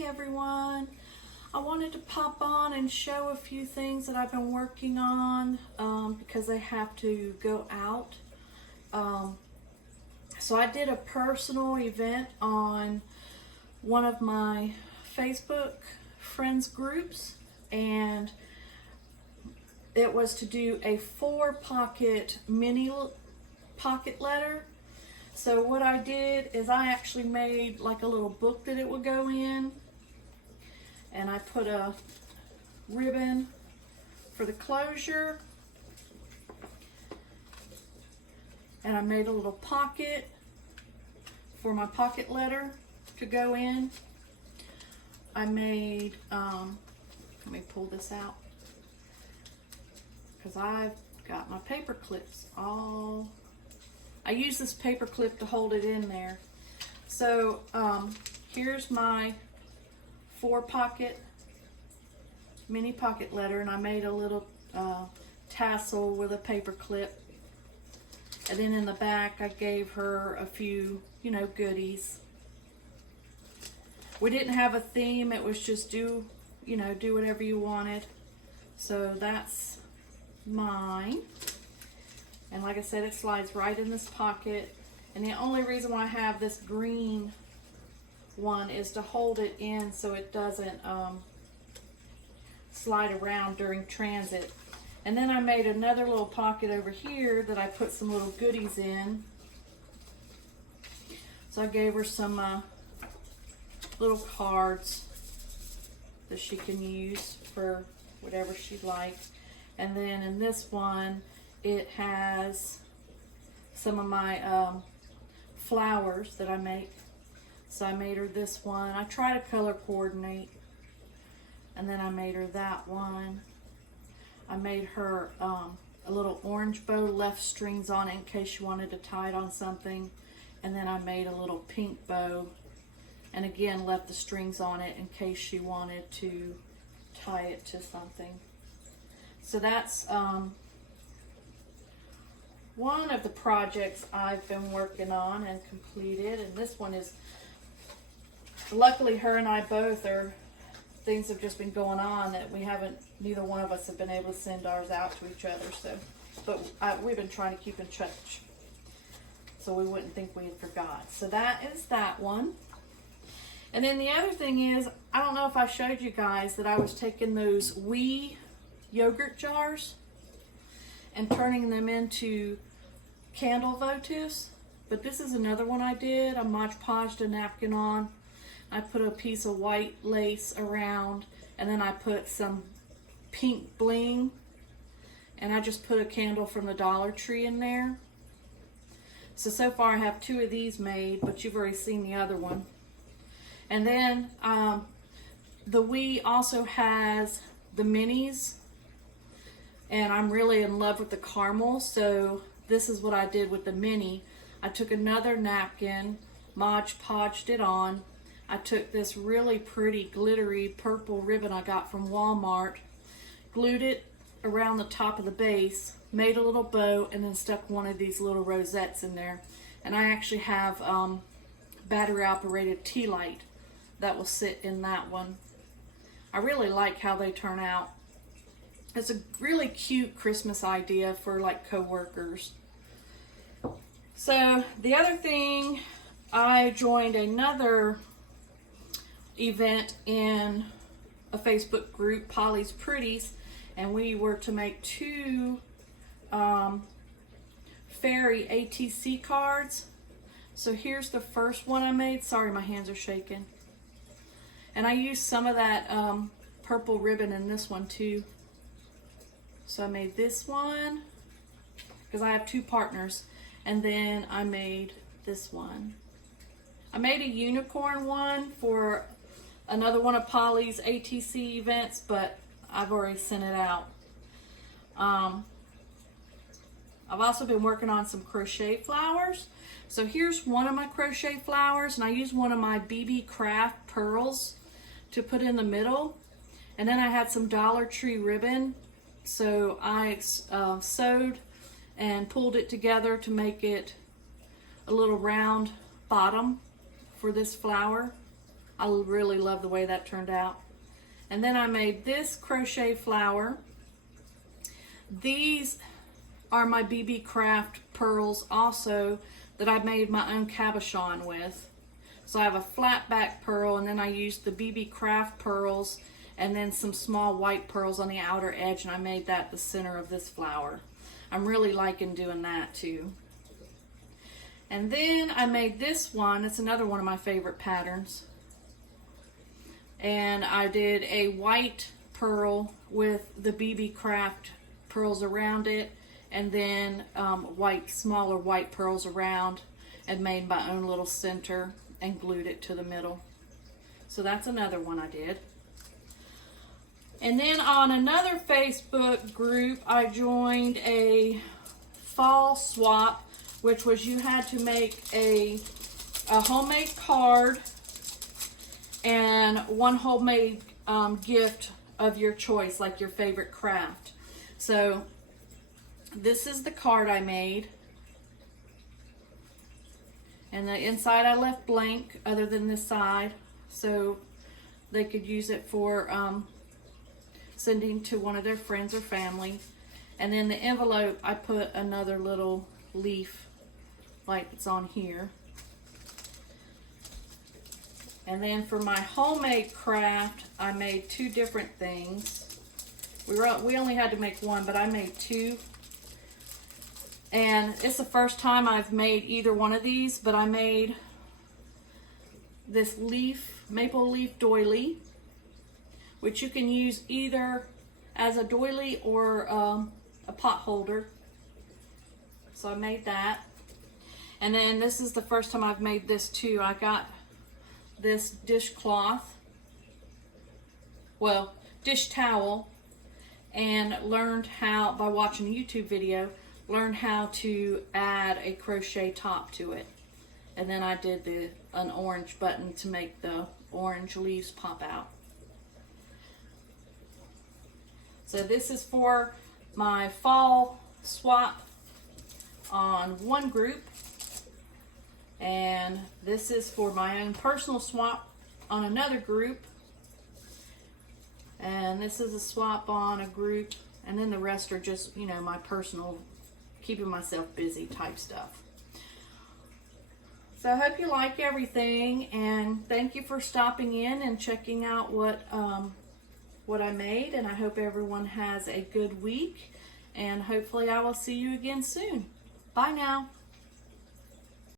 Hey everyone, I wanted to pop on and show a few things that I've been working on because I have to go out. So I did a personal event on one of my Facebook friends groups, and it was to do a 4-pocket mini pocket letter. So what I did is I actually made like a little book that it would go in, and I put a ribbon for the closure, and I made a little pocket for my pocket letter to go in. I made, let me pull this out because I've got my paper clips all, I use this paper clip to hold it in there. So here's my 4-pocket mini pocket letter, and I made a little tassel with a paper clip. And then in the back I gave her a few, you know, goodies. We didn't have a theme, it was just do whatever you wanted. So that's mine. And like I said, it slides right in this pocket. And the only reason why I have this green one is to hold it in so it doesn't slide around during transit. And then I made another little pocket over here that I put some little goodies in. So I gave her some little cards that she can use for whatever she'd like. And then in this one, it has some of my flowers that I make. So I made her this one. I try to color coordinate. And then I made her that one. I made her a little orange bow, left strings on it in case she wanted to tie it on something. And then I made a little pink bow, and again left the strings on it in case she wanted to tie it to something. So that's one of the projects I've been working on and completed. And this one is, luckily her and I both are, things have just been going on that we haven't, neither one of us have been able to send ours out to each other. So, but we've been trying to keep in touch so we wouldn't think we had forgot. So that is that one. And then the other thing is, I don't know if I showed you guys that I was taking those wee yogurt jars and turning them into candle votives. But this is another one I did. I Mod Podged a napkin on. I put a piece of white lace around, and then I put some pink bling, and I just put a candle from the Dollar Tree in there. So far I have 2 of these made, but you've already seen the other one. And then the Wii also has the minis, and I'm really in love with the caramel, so this is what I did with the mini. I took another napkin, Mod Podged it on. I took this really pretty glittery purple ribbon I got from Walmart, glued it around the top of the base, made a little bow, and then stuck one of these little rosettes in there. And I actually have battery operated tea light that will sit in that one. I really like how they turn out. It's a really cute Christmas idea for like co-workers. So the other thing, I joined another event in a Facebook group, Polly's Pretties, and we were to make 2 fairy ATC cards. So here's the first one I made. Sorry, my hands are shaking. And I used some of that purple ribbon in this one too. So I made this one because I have 2 partners, and then I made this one. I made a unicorn one for another one of Polly's ATC events, but I've already sent it out. I've also been working on some crochet flowers. So here's one of my crochet flowers, and I used one of my BeeBee Crafts Pearls to put in the middle. And then I had some Dollar Tree ribbon, so I sewed and pulled it together to make it a little round bottom for this flower. I really love the way that turned out. And then I made this crochet flower. These are my BeeBee Craft Pearls also that I made my own cabochon with. So I have a flat back pearl, and then I used the BeeBee Craft Pearls and then some small white pearls on the outer edge, and I made that the center of this flower. I'm really liking doing that too. And then I made this one. It's another one of my favorite patterns. And I did a white pearl with the BeeBee Craft pearls around it, and then smaller white pearls around, and made my own little center and glued it to the middle. So that's another one I did. And then on another Facebook group, I joined a fall swap, which was you had to make a homemade card and one homemade gift of your choice, like your favorite craft. So this is the card I made. And the inside I left blank other than this side, so they could use it for sending to one of their friends or family. And then the envelope, I put another little leaf like it's on here. And then for my homemade craft, I made two different things. We only had to make one, but I made two. And it's the first time I've made either one of these, but I made this maple leaf doily, which you can use either as a doily or a pot holder. So I made that. And then this is the first time I've made this too. I got this dishcloth, well, dish towel, and learned how, by watching a YouTube video, learned how to add a crochet top to it. And then I did an orange button to make the orange leaves pop out. So this is for my fall swap on one group, and this is for my own personal swap on another group, and this is a swap on a group, and then the rest are just, you know, my personal, keeping myself busy type stuff. So I hope you like everything, and thank you for stopping in and checking out what I made, and I hope everyone has a good week, and hopefully I will see you again soon. Bye now.